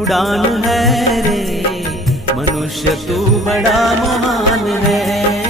उड़ान है रे। मनुष्य तू बड़ा महान है।